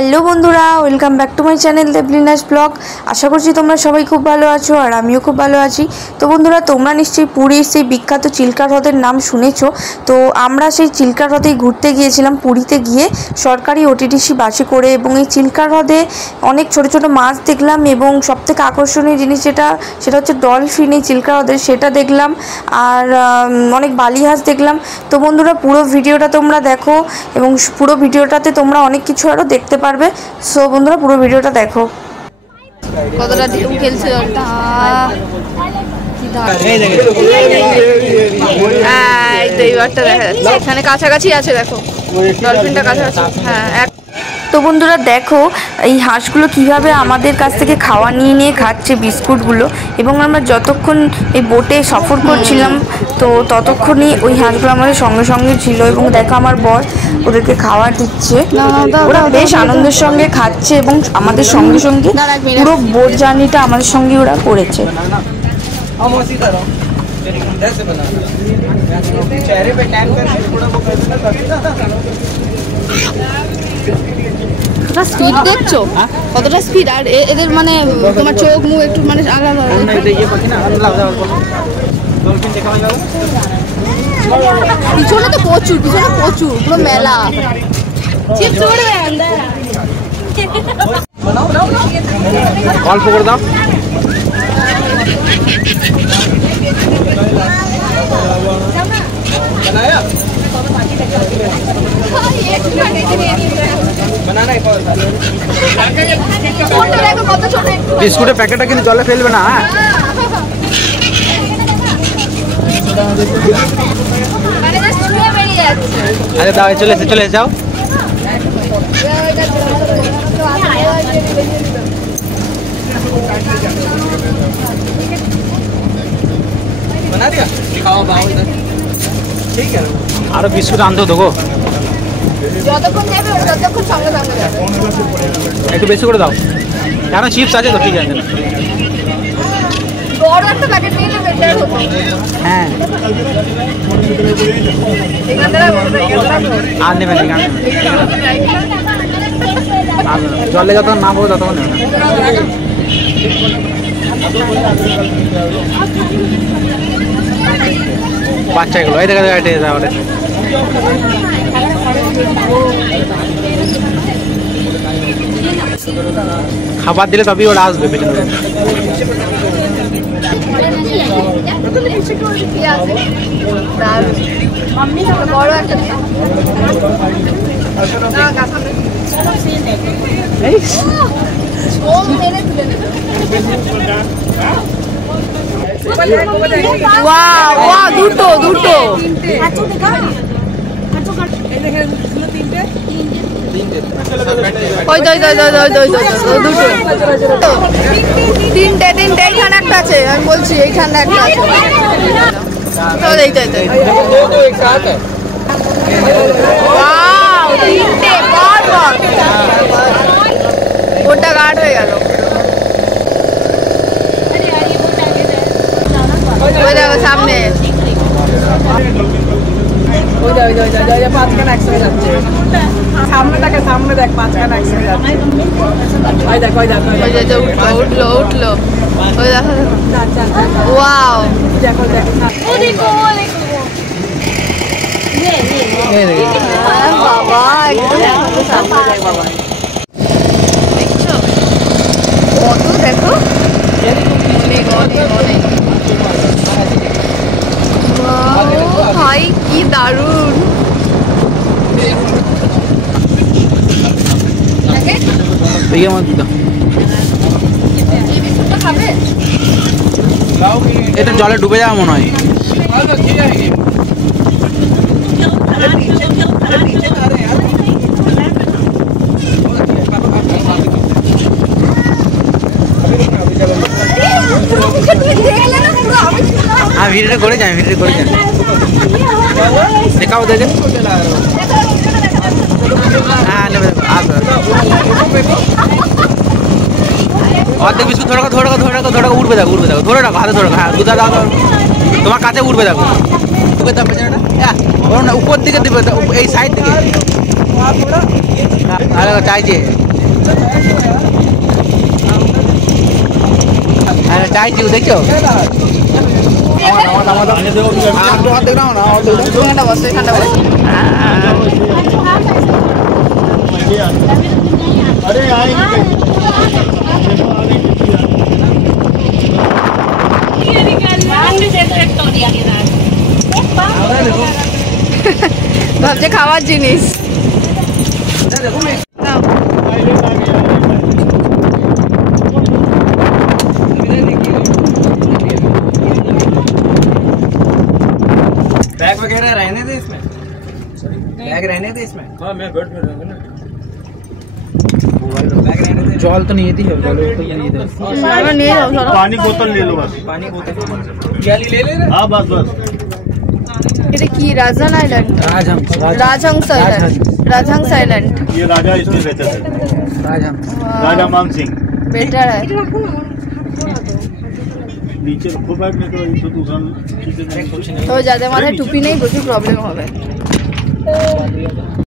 Hello বন্ধুরা, welcome back to my channel Deblina's blog. আশা করছি তোমরা সবাই খুব ভালো আছো আর আমিও খুব ভালো আছি। তো বন্ধুরা, তোমরা নিশ্চয়ই পুরীর সেই বিখ্যাত চিল্কা হ্রদের নাম শুনেছো। তো আমরা সেই চিল্কা হ্রদেই ঘুরতে গিয়েছিলাম, পুরীতে গিয়ে সরকারি ওটিটিসি বাসে করে। এবং এই চিল্কা হ্রদে অনেক ছোট ছোট মাছ দেখলাম এবং সবথেকে আকর্ষণীয় জিনিস সেটা হচ্ছে ডলফিন এই চিল্কা হ্রদের, সেটা দেখলাম। আর অনেক বালিহাঁস দেখলাম। তো বন্ধুরা, পুরো ভিডিওটা তোমরা দেখো এবং পুরো ভিডিওটাতে তোমরা অনেক কিছু আরও দেখতে পারবে। সো বন্ধুরা, পুরো ভিডিওটা দেখো। কতটা ঢেউ খেলছে জলটা, এইবারটা দেখা যাচ্ছে এখানে কাছাকাছি আছে, দেখো ডলফিনটা কাছাকাছি। হ্যাঁ, তো বন্ধুরা দেখো, এই হাঁসগুলো কিভাবে আমাদের কাছ থেকে খাওয়া নিয়ে নিয়ে খাচ্ছে, বিস্কুটগুলো। এবং আমরা যতক্ষণ এই বোটে সফর করছিলাম তো ততক্ষণই ওই হাঁসগুলো আমাদের সঙ্গে সঙ্গে ছিল। এবং দেখো, আমার বর ওদেরকে খাবার দিচ্ছে, ওরা বেশ আনন্দের সঙ্গে খাচ্ছে এবং আমাদের সঙ্গে সঙ্গে পুরো বোট জার্নিটা আমাদের সঙ্গে ওরা করেছে। কতটা স্পিড দেখছো, কতটা স্পিড। আর এদের মানে তোমার চোখ মুখ একটু মানে আলাদা। পিছনে তো প্রচুর পুরো মেলা। অল্প করে দাও। বিস্কুটের প্যাকেটটা কিন্তু জলে ফেলবে না। আরে দাও, চলে যাও। আরো বিস্কুট আনতে হতো গো। একটু বেশি করে দাও, কেন চিপস আছে তো, ঠিক আছে। হ্যাঁ, আর নেবেন জলে যতক্ষণ না পড়বে ততক্ষণ নেবেন। বাচ্চাগুলো এই দেখা যায় খাবার দিলে তবেই ওরা আসবে পেছনে। দুটো তিনটে এইখানে একটা আছে, আমি বলছি এইখানে একটা আছে। ওটা গার্ড হয়ে গেল। ওই দেখো সামনে, পাঁচখানা একসঙ্গে যাচ্ছে। সামনে দেখ, পাঁচখানা একসঙ্গে যাচ্ছে। উঠলো ওই দেখো, ওয়াও দেখো বাবা, দেখছো কত, দেখো ভাই কি দারুণ। এটা জলে ডুবে যাওয়া মনে হয়। ভিডিওটা করে যাই দেখাও দেখে। হ্যাঁ, অর্ধেক বিস্কুট ধরে উঠবে দেখো, ধরে রাখো, হাতে ধরে রাখো। হ্যাঁ, দুধা দাও, তোমার কাছে উঠবে দেখো। উপর দিকে দিবে, এই সাইড দিকে চাইছে। চাই চিউ দেখছো এখানটা বসো এখানটা বসো ভাবছে খাওয়ার জিনিস নাও। बैग वगैरह रहने दे इसमें बैग रहने दे इसमें हाँ मैं बेड में रहूंगा ना बैग रहने दे जल तो नहीं थी जल तो नहीं थी আমরা নিয়ে যাও চলো। पानी बोतल ले लो बस पानी बोतल गैली ले ले हाँ बस बस এটা কি রাজহাং আইল্যান্ড राजहंस রাজহংস আইল্যান্ড রাজহংস আইল্যান্ড ये राजा इसमें रहते थे राजहंस राजा मान सिंह বেটার है नीचे रखो बैग में तो दूसरा তো যাদের মাথায় টুপি নেই প্রচুর প্রবলেম হবে